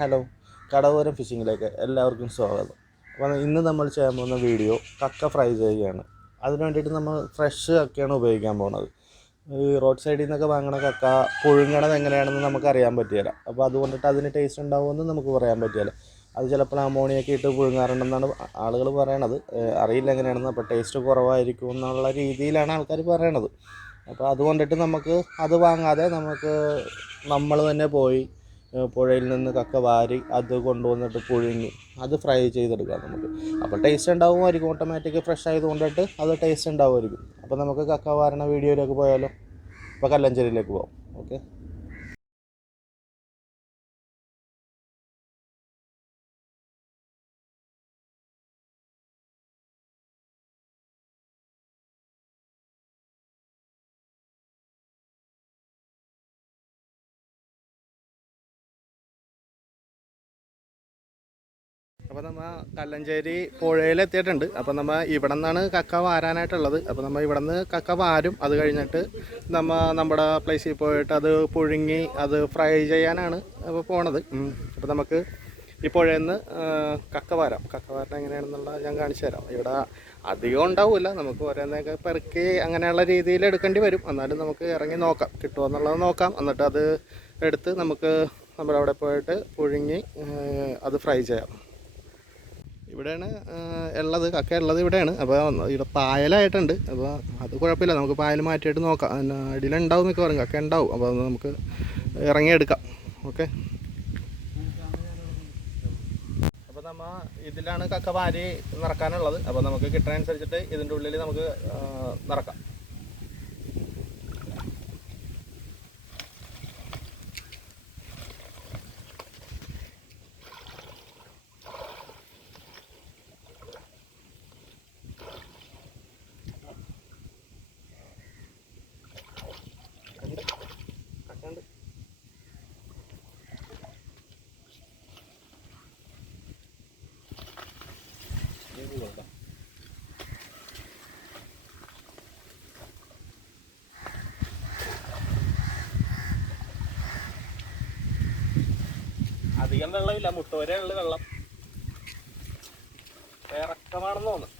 Hello കടവൂരം ഫിഷിങ്ങിലേക്ക് എല്ലാവർക്കും സ്വാഗതം. അപ്പോൾ ഇന്ന് നമ്മൾ ചെയ്യാൻ പോകുന്ന വീഡിയോ കക്ക ഫ്രൈ ചെയ്യുകയാണ്. അതിന് വേണ്ടിയിട്ട് നമ്മൾ ഫ്രഷ് കക്കയാണ് ഉപയോഗിക്കാൻ പോകുന്നത്. ഈ റോഡ് സൈഡിൽ നിന്നൊക്കെ വാങ്ങണ കക്ക പുഴുങ്ങണത് എങ്ങനെയാണെന്ന് നമുക്ക് അറിയാൻ പറ്റില്ല. അപ്പോൾ അതുകൊണ്ടിട്ട് അതിന് ടേസ്റ്റ് ഉണ്ടാവുമെന്ന് നമുക്ക് പറയാൻ പറ്റില്ല. അത് ചിലപ്പോൾ അമോണിയൊക്കെ ഇട്ട് പുഴുങ്ങാറുണ്ടെന്നാണ് ആളുകൾ പറയണത്. അറിയില്ല എങ്ങനെയാണെന്ന് അപ്പോൾ ടേസ്റ്റ് കുറവായിരിക്കും എന്നുള്ള രീതിയിലാണ് ആൾക്കാർ പറയണത്. അപ്പോൾ അതുകൊണ്ടിട്ട് നമുക്ക് അത് വാങ്ങാതെ നമുക്ക് നമ്മൾ തന്നെ പോയി പുഴയിൽ നിന്ന് കക്ക വാരി അത് കൊണ്ടുവന്നിട്ട് പുഴുങ്ങി. അത് ഫ്രൈ ചെയ്തെടുക്കാം നമുക്ക്. അപ്പോൾ ടേസ്റ്റ് ഉണ്ടാവുമായിരിക്കും ഓട്ടോമാറ്റിക് ഫ്രഷ് ആയതുകൊണ്ടിട്ട് അത് ടേസ്റ്റ് ഉണ്ടാവുമായിരിക്കും. അപ്പോൾ നമുക്ക് കക്ക വാരണ വീഡിയോയിലേക്ക് പോയാലോ? ഇപ്പോൾ കല്ലഞ്ചേരിയിലേക്ക് പോകാം ഓക്കെ അപ്പോൾ നമ്മൾ കല്ലഞ്ചേരി പുഴയിലെത്തിയിട്ടുണ്ട്. അപ്പോൾ നമ്മൾ ഇവിടെ നിന്നാണ് കക്ക വാരാനായിട്ടുള്ളത്. അപ്പോൾ നമ്മൾ ഇവിടെ നിന്ന് കക്ക വാരും. അത് കഴിഞ്ഞിട്ട് നമ്മൾ നമ്മുടെ പ്ലേസിൽ പോയിട്ട് അത് പുഴുങ്ങി അത് ഫ്രൈ ചെയ്യാനാണ് അപ്പോൾ പോണത്. അപ്പൊ അപ്പോൾ നമുക്ക് ഈ പുഴയിൽ നിന്ന് കക്ക വാരാം. കക്ക വാരണം എങ്ങനെയാണെന്നുള്ള ഞാൻ കാണിച്ചു തരാം. ഇവിടെ അധികം ഉണ്ടാവില്ല നമുക്ക് ഓരോന്നൊക്കെ പെറുക്കി അങ്ങനെയുള്ള രീതിയിൽ എടുക്കേണ്ടി വരും. എന്നാലും നമുക്ക് ഇറങ്ങി നോക്കാം. കിട്ടുമോ എന്നുള്ളത് നോക്കാം. എന്നിട്ട് അത് എടുത്ത് നമുക്ക് നമ്മുടെ അവിടെ പോയിട്ട് പുഴുങ്ങി അത് ഫ്രൈ ചെയ്യാം. ഇവിടെയാണ് ഉള്ളത് കക്ക ഉള്ളത് ഇവിടെയാണ്. അപ്പോൾ ഇവിടെ പായലായിട്ടുണ്ട്. അപ്പോൾ അത് കുഴപ്പമില്ല. നമുക്ക് പായൽ മാറ്റിയിട്ട് നോക്കാം. അടിയിലുണ്ടാവും മിക്കവാറും. കക്ക ഉണ്ടാവും. അപ്പോൾ അത് നമുക്ക് ഇറങ്ങിയെടുക്കാം. ഓക്കെ? അപ്പോൾ നമ്മൾ ഇതിലാണ് കക്ക വാരി നിറക്കാനുള്ളത്. അപ്പോൾ നമുക്ക് കിട്ടണ അനുസരിച്ചിട്ട് ഇതിന്റെ ഉള്ളിൽ നമുക്ക് നിറക്കാം. അധികം വെള്ളമില്ല. മുട്ടുവരെ ഉള്ളു വെള്ളം ഇറക്കമാണെന്ന് തോന്നുന്നു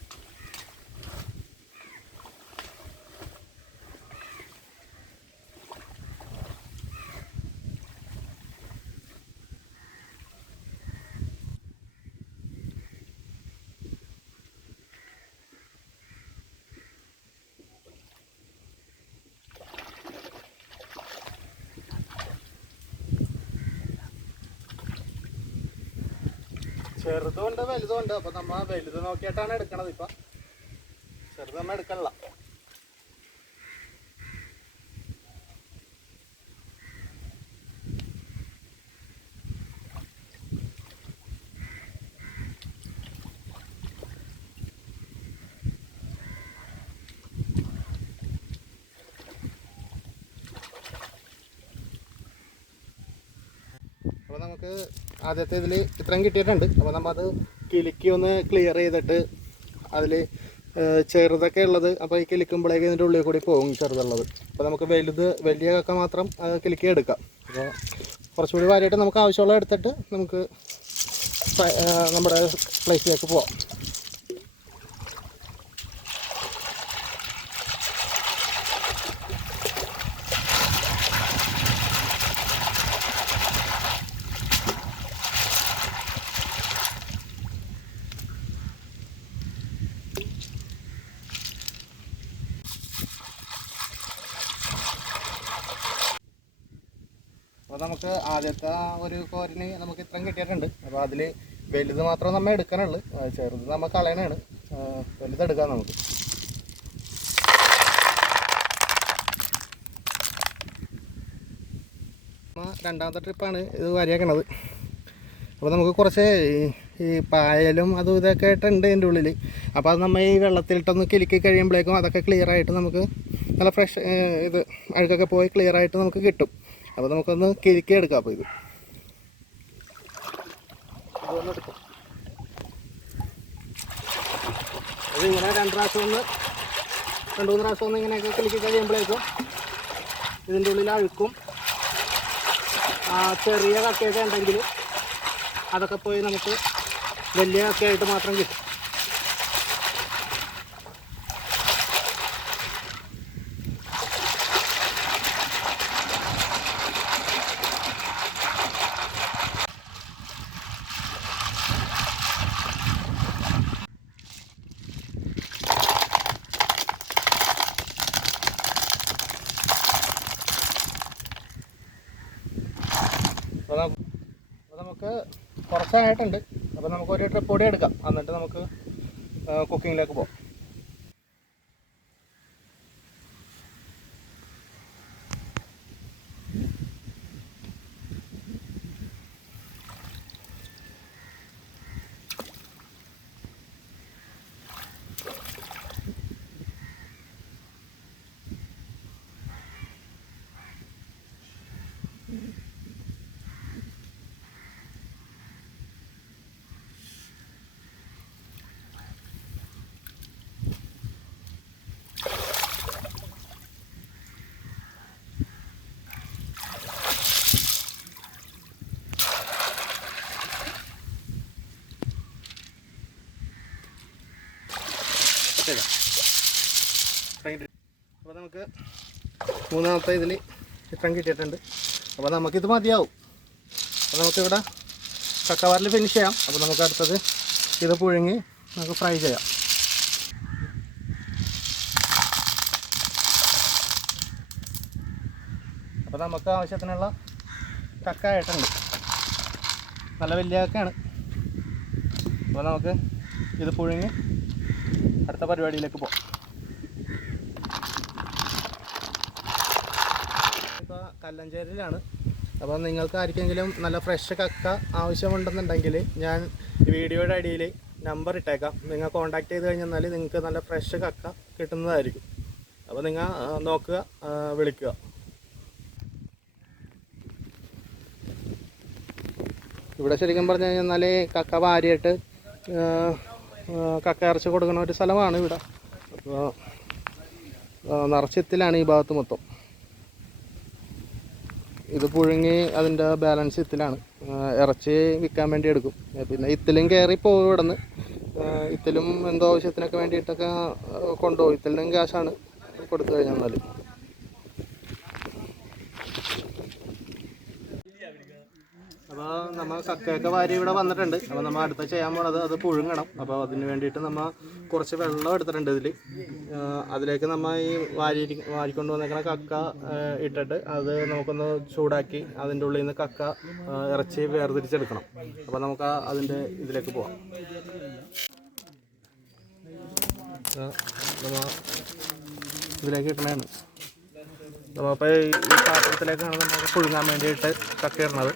ചെറുതുണ്ട് വലുതുണ്ട് അപ്പൊ നമ്മ വലുത് നോക്കിയിട്ടാണ് എടുക്കണത് ഇപ്പൊ. ചെറുത് നമ്മ എടുക്കണില്ല. അപ്പോൾ നമുക്ക് ആദ്യത്തെ ഇതിൽ ഇത്രയും കിട്ടിയിട്ടുണ്ട്. അപ്പോൾ നമ്മൾ അത് കിലുക്കി ഒന്ന് ക്ലിയർ ചെയ്തിട്ട് അതിൽ ചെറുതൊക്കെ ഉള്ളത്. അപ്പോൾ ഈ കിലിക്കുമ്പോഴേക്ക് ഇതിന്റെ ഉള്ളിൽ കൂടി പോകും ചെറുതുള്ളത്. അപ്പോൾ നമുക്ക് വലുത് വലിയ കക്ക മാത്രം അത് കിലുക്കി എടുക്കാം. അപ്പോൾ കുറച്ചുകൂടി വാരിയിട്ട് നമുക്ക് ആവശ്യമുള്ള എടുത്തിട്ട് നമുക്ക് നമ്മുടെ പ്ലേസിലേക്ക് പോവാം അപ്പോൾ നമുക്ക് ആദ്യത്തെ ആ കോരിന് നമുക്ക് ഇത്രയും കിട്ടിയിട്ടുണ്ട്. അപ്പോൾ അതിൽ വലുത് മാത്രം നമ്മൾ എടുക്കാനുള്ളൂ. ചെറുത് നമ്മൾ കളയണാണ് വലുതെടുക്കാം വലുത് നമുക്ക്. രണ്ടാമത്തെ ട്രിപ്പാണ് ഇത് വരിയാക്കണത്. അപ്പോൾ നമുക്ക് കുറച്ച് ഈ- ഈ പായലും അതും ഇതൊക്കെ ആയിട്ടുണ്ട് ഇതിന്റെ ഉള്ളിൽ അപ്പോൾ അത് നമ്മൾ ഈ വെള്ളത്തിലിട്ടൊന്ന് കിലുക്കി കഴിയുമ്പോഴേക്കും അതൊക്കെ ക്ലിയർ ആയിട്ട് നമുക്ക് നല്ല ഫ്രഷ് ഇത് അഴുക്കൊക്കെ പോയി ക്ലിയർ ആയിട്ട് നമുക്ക് കിട്ടും. അപ്പോൾ നമുക്കൊന്ന് കിലുക്കി എടുക്കാം അപ്പോൾ ഇത്. ഇതൊന്ന് എടുക്കാം അത് ഇങ്ങനെ രണ്ട് പ്രാവശ്യം ഒന്ന് രണ്ട് മൂന്ന് പ്രാവശ്യം ഒന്ന് ഇങ്ങനെയൊക്കെ കിലുക്കി കഴിയുമ്പോഴേക്കും ഇതിന്റെ ഉള്ളിൽ അഴുക്കും. ചെറിയ കക്കയൊക്കെ ഉണ്ടെങ്കിൽ അതൊക്കെ പോയി നമുക്ക് വലിയ കക്കയായിട്ട് മാത്രം കിട്ടും അപ്പോൾ നം- അപ്പോൾ നമുക്ക് കുറച്ചായിട്ടുണ്ട്. അപ്പോൾ നമുക്ക് ഒരു ട്രിപ്പ് കൂടി എടുക്കാം. എന്നിട്ട് നമുക്ക് കുക്കിങ്ങിലേക്ക് പോകാം ശരി അപ്പോൾ നമുക്ക് മൂന്നാമത്തെ ഇതിൽ ചിത്രം കിട്ടിയിട്ടുണ്ട്. അപ്പോൾ നമുക്കിത് മതിയാവും. അപ്പോൾ നമുക്കിവിടെ കക്കവാറിൽ ഫിനിഷ് ചെയ്യാം. അപ്പോൾ നമുക്ക് അടുത്തത് ഇത് പുഴുങ്ങി നമുക്ക് ഫ്രൈ ചെയ്യാം. അപ്പോൾ നമുക്ക് ആവശ്യത്തിനുള്ള കക്ക ആയിട്ടുണ്ട്. നല്ല വലിയ കക്കയാണ് അപ്പോൾ നമുക്ക് ഇത് പുഴുങ്ങി അടുത്ത പരിപാടിയിലേക്ക് പോകാം ഇപ്പോൾ കല്ലഞ്ചേരിയിലാണ് അപ്പോൾ നിങ്ങൾക്ക് ആർക്കെങ്കിലും നല്ല ഫ്രഷ് കക്ക ആവശ്യമുണ്ടെന്നുണ്ടെങ്കിൽ ഞാൻ വീഡിയോയുടെ അടിയിൽ നമ്പർ ഇട്ടേക്കാം. നിങ്ങൾ കോൺടാക്ട് ചെയ്ത് കഴിഞ്ഞാൽ നിങ്ങൾക്ക് നല്ല ഫ്രഷ് കക്ക കിട്ടുന്നതായിരിക്കും. അപ്പോൾ നിങ്ങൾ നോക്കുക വിളിക്കുക. ഇവിടെ ശരിക്കും പറഞ്ഞു കഴിഞ്ഞാൽ കക്ക വാരിയിട്ട് കക്ക ഇറച്ചി കൊടുക്കുന്ന ഒരു സ്ഥലമാണ് ഇവിടെ. അപ്പോൾ നിറച്ചത്തിലാണ് ഈ ഭാഗത്ത് മൊത്തം. ഇത് പുഴുങ്ങി അതിന്റെ ബാലൻസ് ഇത്തിലാണ്. ഇറച്ചി വിൽക്കാൻ വേണ്ടി എടുക്കും. പിന്നെ ഇത്തിലും കയറി പോകും ഇവിടെ നിന്ന് ഇത്തിലും എന്തോ ആവശ്യത്തിനൊക്കെ വേണ്ടിയിട്ടൊക്കെ കൊണ്ടുപോകും. ഇത്തിലും ക്യാഷാണ് കൊടുത്തു കഴിഞ്ഞാൽ അപ്പോൾ നമ്മൾ കക്കയൊക്കെ വാരി ഇവിടെ വന്നിട്ടുണ്ട്. അപ്പോൾ നമ്മൾ അടുത്ത ചെയ്യാൻ പോണത് അത് പുഴുങ്ങണം. അപ്പോൾ അതിന് വേണ്ടിയിട്ട് നമ്മൾ കുറച്ച് വെള്ളം എടുത്തിട്ടുണ്ട് ഇതിൽ അതിലേക്ക് നമ്മൾ ഈ വാരി വാരിക്കൊണ്ട് വന്നേക്കണ കക്ക ഇട്ടിട്ട് അത് നമുക്കൊന്ന് ചൂടാക്കി അതിന്റെ ഉള്ളിൽ നിന്ന് കക്ക ഇറച്ചി വേർതിരിച്ചെടുക്കണം. അപ്പോൾ നമുക്ക് അതിന്റെ ഇതിലേക്ക് പോവാം. നമ്മൾ നമ്മ ഇതിലേക്ക് ഇട്ടണതാണ് നമ്മളിപ്പോൾ ഈ പാത്രത്തിലേക്കാണ് നമ്മൾ പുഴുങ്ങാൻ വേണ്ടിയിട്ട് കക്ക ഇടുന്നത്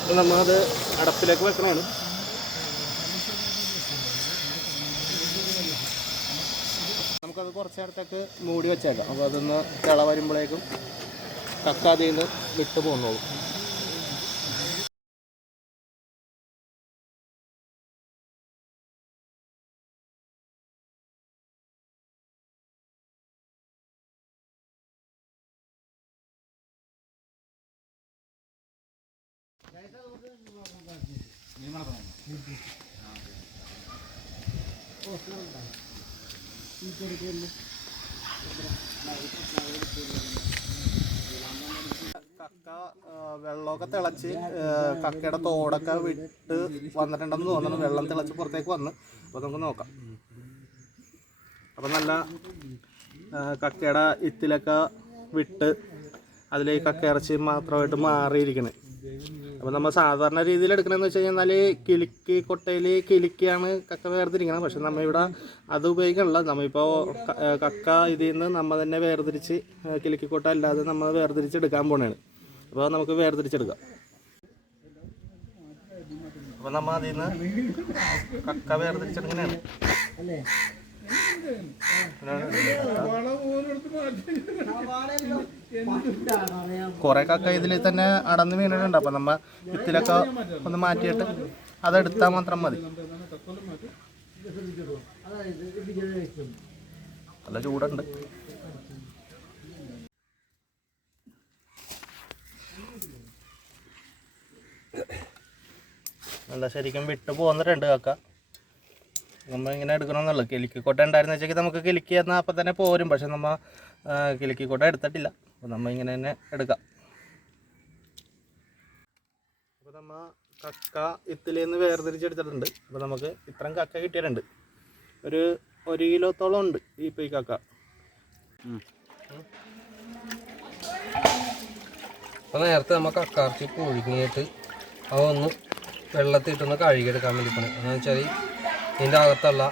അപ്പോൾ നമ്മളത് വെക്കണമാണ്. നമുക്കത് കുറച്ച് നേരത്തേക്ക് മൂടി വെച്ചേക്കാം. അപ്പോൾ അതൊന്ന് തിള വരുമ്പോഴേക്കും കക്കാതിൽ നിന്ന് വിട്ടു പോകുന്നുള്ളൂ കക്ക വെള്ളമൊക്കെ തിളച്ച് കക്കയുടെ തോടൊക്കെ വിട്ട് വന്നിട്ടുണ്ടെന്ന് തോന്നുന്നു. വെള്ളം തിളച്ച് പുറത്തേക്ക് വന്ന്. അപ്പോൾ നമുക്ക് നോക്കാം. അപ്പോൾ നല്ല കക്കയുടെ ഇത്തിലൊക്കെ വിട്ട് അതിലേക്ക് കക്ക ഇറച്ചി മാത്രമായിട്ട് മാറിയിരിക്കണേ. അപ്പോൾ നമ്മൾ സാധാരണ രീതിയിൽ എടുക്കണമെന്ന് വെച്ച് കഴിഞ്ഞാൽ കിലുക്കി കൊട്ടയിൽ കിലുക്കിയാണ് കക്ക വേർതിരിക്കണം. പക്ഷെ നമ്മളിവിടെ അത് ഉപയോഗിക്കണമല്ല നമ്മളിപ്പോൾ കക്ക ഇതിൽ നിന്ന് നമ്മൾ തന്നെ വേർതിരിച്ച് കിലുക്കി കൊട്ട അല്ലാതെ നമ്മൾ വേർതിരിച്ചെടുക്കാൻ പോണേണ്. അപ്പോൾ നമുക്ക് വേർതിരിച്ചെടുക്കാം. അപ്പോൾ നമ്മൾ അതിൽ നിന്ന് കക്ക വേർതിരിച്ചെടുക്കണേണ്. കുറെ കക്ക ഇതിൽ തന്നെ അടന്ന് വീണിട്ടുണ്ട്. അപ്പൊ നമ്മ വിത്തിലൊക്കെ ഒന്ന് മാറ്റിയിട്ട് അതെടുത്താൽ മാത്രം മതി. നല്ല ചൂടുണ്ട്. നല്ല ശരിക്കും വിട്ടു പോന്നിട്ടുണ്ട് കക്ക. നമ്മൾ ഇങ്ങനെ എടുക്കണമെന്നുള്ളു കിലിക്കിക്കോട്ട ഉണ്ടായിരുന്ന വെച്ചാൽ നമുക്ക് കിലിക്കി എന്നാൽ അപ്പം തന്നെ പോരും. പക്ഷെ നമ്മൾ കിലിക്കിക്കോട്ട എടുത്തിട്ടില്ല. അപ്പോൾ നമ്മൾ ഇങ്ങനെ തന്നെ എടുക്കാം. അപ്പോൾ നമ്മൾ കക്ക ഇത്തിലേന്ന് വേർതിരിച്ചെടുത്തിട്ടുണ്ട്. അപ്പോൾ നമുക്ക് ഇത്രയും കക്ക കിട്ടിയിട്ടുണ്ട്. ഒരു ഒരു കിലോത്തോളം ഉണ്ട് ഈ പൈ ഈ കക്ക. അപ്പോൾ നേരത്തെ നമ്മൾ കക്കാർച്ചി പുഴുങ്ങിയിട്ട് അതൊന്ന് വെള്ളത്തിട്ടൊന്ന് കഴുകിയെടുക്കാൻ വേണ്ടി പോണേ. എന്ന് വെച്ചാൽ ഇതിന്റെ അകത്തുള്ള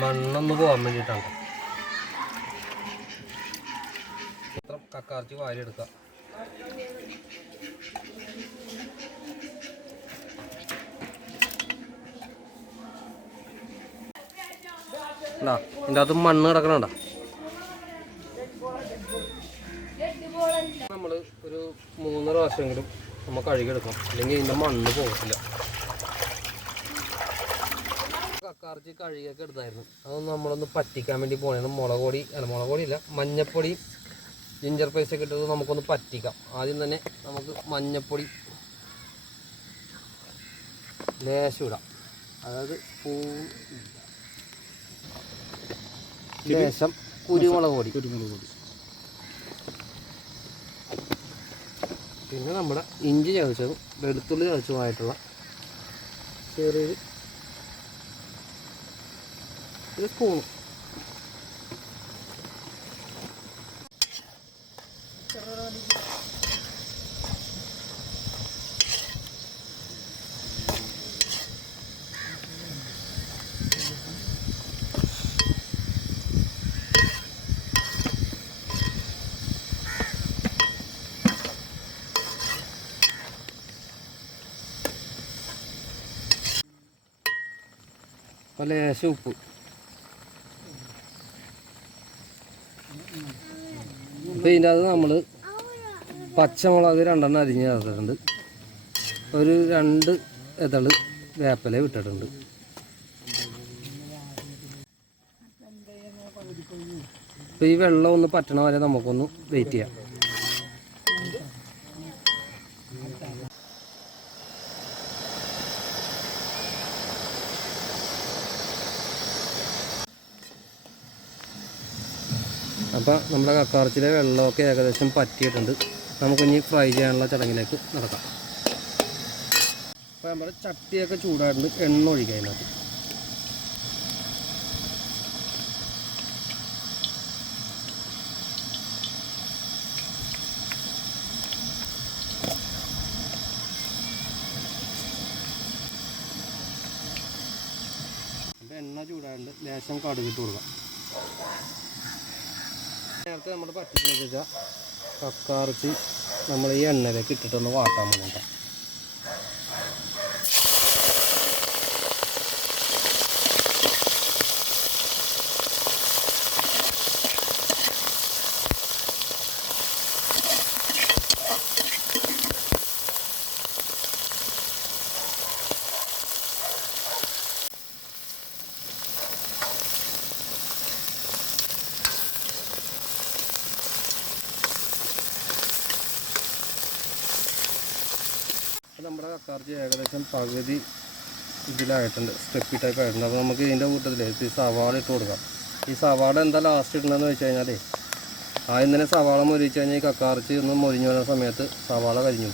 മണ്ണൊന്ന് പോകാൻ വേണ്ടിയിട്ടാണ്. മാത്രം കക്കാർച്ചി വാരിയെടുക്കുക. ഇതിന്റെ അകത്ത് മണ്ണ് കിടക്കണണ്ട? നമ്മൾ ഒരു മൂന്ന് പ്രാവശ്യമെങ്കിലും നമ്മൾ കഴുകിയെടുക്കണം അല്ലെങ്കിൽ ഇതിന്റെ മണ്ണ് പോകത്തില്ല. കക്കാർച്ചി കഴുകിയൊക്കെ എടുത്തായിരുന്നു. അതൊന്ന് നമ്മളൊന്ന് പറ്റിക്കാൻ വേണ്ടി പോകണം മുളക് പൊടി അല്ല മുളക് ഇല്ല മഞ്ഞപ്പൊടി ജിഞ്ചർ പേസ്റ്റ് ഒക്കെ ഇട്ടത് നമുക്കൊന്ന് പറ്റിക്കാം. ആദ്യം തന്നെ നമുക്ക് മഞ്ഞപ്പൊടി ലേശം ഇടാം. അതായത് പൂ ലേശം കുരുമുളക് പൊടി. കുരുമുളക് പൊടി. പിന്നെ നമ്മുടെ ഇഞ്ചി ചതച്ചതും വെളുത്തുള്ളി ചതച്ചതുമായിട്ടുള്ള ചെറിയൊരു ഒരു സ്പൂണ് അപ്പോൾ ലേശം അപ്പോൾ ഇതിന്റെ അത് നമ്മൾ പച്ചമുളക് രണ്ടെണ്ണം അരിഞ്ഞ് ചേർത്തിട്ടുണ്ട്. ഒരു രണ്ട് ഇതൾ വേപ്പില വിട്ടിട്ടുണ്ട് അപ്പോൾ ഈ വെള്ളം ഒന്ന് പറ്റണ വരെ നമുക്കൊന്ന് വെയിറ്റ് ചെയ്യാം. അപ്പോൾ നമ്മുടെ കക്കാർച്ചിലെ വെള്ളമൊക്കെ ഏകദേശം പറ്റിയിട്ടുണ്ട്. നമുക്കിനി ഫ്രൈ ചെയ്യാനുള്ള ചടങ്ങിലേക്ക് നടക്കാം. അപ്പോൾ നമ്മുടെ ചട്ടിയൊക്കെ ചൂടായിട്ടുണ്ട്. എണ്ണ ഒഴിക്കുക എണ്ണ ചൂടായിട്ടുണ്ട്. ലേശം കടുകിട്ട് കൊടുക്കാം. നേരത്തെ നമ്മുടെ പറ്റിച്ച് വെച്ചാൽ കക്കാർച്ചി നമ്മൾ ഈ എണ്ണയിലേക്ക് ഇട്ടിട്ടൊന്ന് വാട്ടാൻ വേണ്ടിയിട്ട് അപ്പോൾ കക്കാർച്ചി ഏകദേശം പകുതി ഇതിലായിട്ടുണ്ട്. സ്റ്റെപ്പി ടൈപ്പ് ആയിട്ടുണ്ട്. അപ്പോൾ നമുക്ക് ഇതിന്റെ കൂട്ടത്തിൽ ഈ സവാള ഇട്ട് കൊടുക്കാം. ഈ സവാള എന്താ ലാസ്റ്റ് ഇടണമെന്ന് വെച്ച് കഴിഞ്ഞാലേ ആദ്യം തന്നെ സവാള മൊരിച്ച് കഴിഞ്ഞാൽ ഈ കക്കാർച്ചി ഒന്ന് മൊരിഞ്ഞു വരുന്ന സമയത്ത് സവാള കരിഞ്ഞു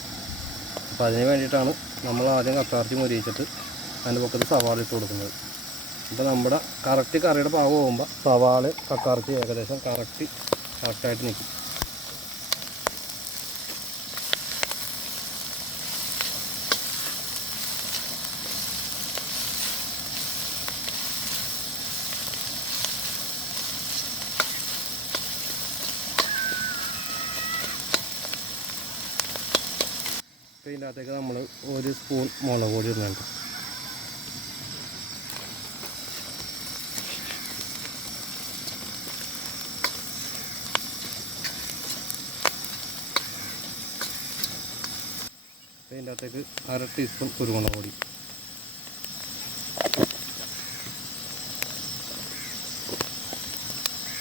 അപ്പോൾ അതിന് വേണ്ടിയിട്ടാണ് നമ്മൾ ആദ്യം കക്കാർച്ചി മൊരിച്ചിട്ട് അതിന്റെ പക്കത്ത് സവാള ഇട്ട് കൊടുക്കുന്നത്. അപ്പോൾ നമ്മുടെ കറക്റ്റ് കറിയുടെ പാകം പോകുമ്പോൾ സവാള കക്കാർച്ചി ഏകദേശം കറക്റ്റ് കറക്റ്റായിട്ട് നിൽക്കും അപ്പോൾ ഇതിന്റെ അകത്തേക്ക് നമ്മൾ ഒരു സ്പൂൺ മുളക് പൊടി ഇടുന്നുണ്ട്. ഇതിന്റെ അകത്തേക്ക് അര ടീസ്പൂൺ കുരുമുളക് പൊടി.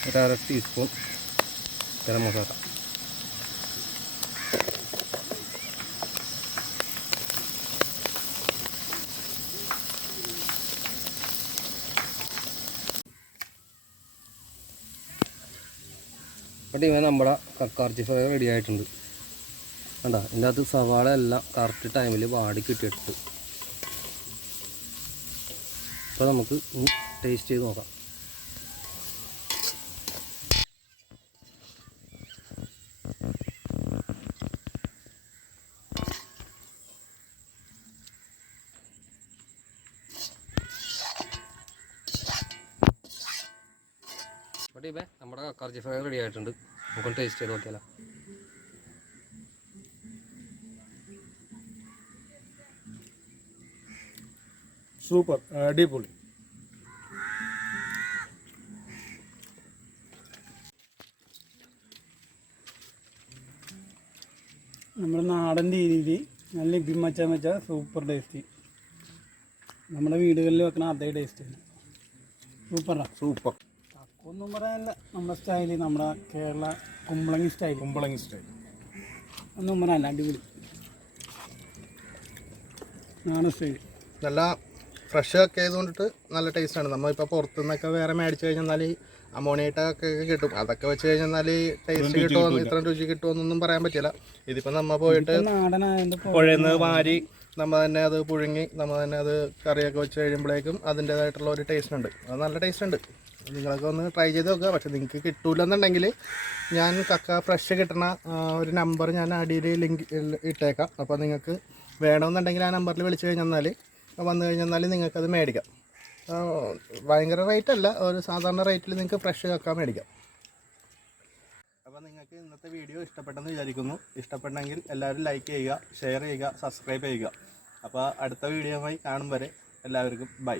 ഒരു അര ടീസ്പൂൺ ഗരം മസാല. അപ്പോൾ ഇവ നമ്മുടെ കക്കാർച്ചി ഫ്രൈ റെഡി ആയിട്ടുണ്ട്. കണ്ട? ഇതിന്റെ അകത്ത് സവാള എല്ലാം കറക്റ്റ് ടൈമിൽ വാടി കിട്ടിയിട്ടുണ്ട്. അപ്പോൾ നമുക്ക് ടേസ്റ്റ് ചെയ്ത് നോക്കാം. ഇവ നമ്മുടെ കക്കാർച്ചി ഫ്രൈ റെഡി ആയിട്ടുണ്ട്. നമുക്ക് ടേസ്റ്റ് ചെയ്ത് നോക്കിയാലോ. സൂപ്പർ അടിപൊളി. നമ്മുടെ നാടൻ രീതിയിൽ നല്ല ഇപ്പിമച്ച മച്ച സൂപ്പർ ടേസ്റ്റ് നമ്മുടെ വീടുകളിൽ വെക്കണ അതേ ടേസ്റ്റ് സൂപ്പറാ. സൂപ്പർ. ഒന്നും പറയാനില്ല. നമ്മുടെ സ്റ്റൈൽ നമ്മുടെ കേരള കുമ്പളങ്ങി സ്റ്റൈൽ കുമ്പളങ്ങി സ്റ്റൈൽ ഒന്നും പറയാനില്ല. അടിപൊളി. നാണ സ്റ്റൈൽ നല്ല ഫ്രഷ് ഒക്കെ ആയതുകൊണ്ടിട്ട് നല്ല ടേസ്റ്റാണ് നമ്മളിപ്പോൾ പുറത്തുനിന്നൊക്കെ വേറെ മേടിച്ച് കഴിഞ്ഞാൽ അമോണിയട്ടൊക്കെ കിട്ടും. അതൊക്കെ വെച്ച് കഴിഞ്ഞാൽ ടേസ്റ്റ് കിട്ടുമോ ഇത്ര രുചി കിട്ടുമോന്നൊന്നും പറയാൻ പറ്റില്ല. ഇതിപ്പോൾ നമ്മൾ പോയിട്ട് പുഴയിൽ വാരി നമ്മൾ തന്നെ അത് പുഴുങ്ങി നമ്മൾ തന്നെ അത് കറിയൊക്കെ വെച്ച് കഴിയുമ്പോഴേക്കും അതിന്റേതായിട്ടുള്ള ഒരു ടേസ്റ്റ് ഉണ്ട്. അത് നല്ല ടേസ്റ്റ് ഉണ്ട്. നിങ്ങളൊക്കെ ഒന്ന് ട്രൈ ചെയ്ത് നോക്കുക. പക്ഷെ നിങ്ങൾക്ക് കിട്ടൂലെന്നുണ്ടെങ്കിൽ ഞാൻ കക്ക ഫ്രഷ് കിട്ടണ ഒരു നമ്പർ ഞാൻ അടിയിൽ ലിങ്ക് ഇട്ടേക്കാം. അപ്പോൾ നിങ്ങൾക്ക് വേണമെന്നുണ്ടെങ്കിൽ ആ നമ്പറിൽ വിളിച്ചു കഴിഞ്ഞാൽ വന്നു കഴിഞ്ഞാൽ നിങ്ങൾക്കത് മേടിക്കാം. ഭയങ്കര റേറ്റ് അല്ല. ഒരു സാധാരണ റേറ്റിൽ നിങ്ങൾക്ക് ഫ്രഷ് കക്ക മേടിക്കാം. അപ്പോൾ നിങ്ങൾക്ക് ഇന്നത്തെ വീഡിയോ ഇഷ്ടപ്പെട്ടെന്ന് വിചാരിക്കുന്നു. ഇഷ്ടപ്പെട്ടെങ്കിൽ എല്ലാവരും ലൈക്ക് ചെയ്യുക ഷെയർ ചെയ്യുക സബ്സ്ക്രൈബ് ചെയ്യുക. അപ്പോൾ അടുത്ത വീഡിയോയുമായി കാണും വരെ എല്ലാവർക്കും ബൈ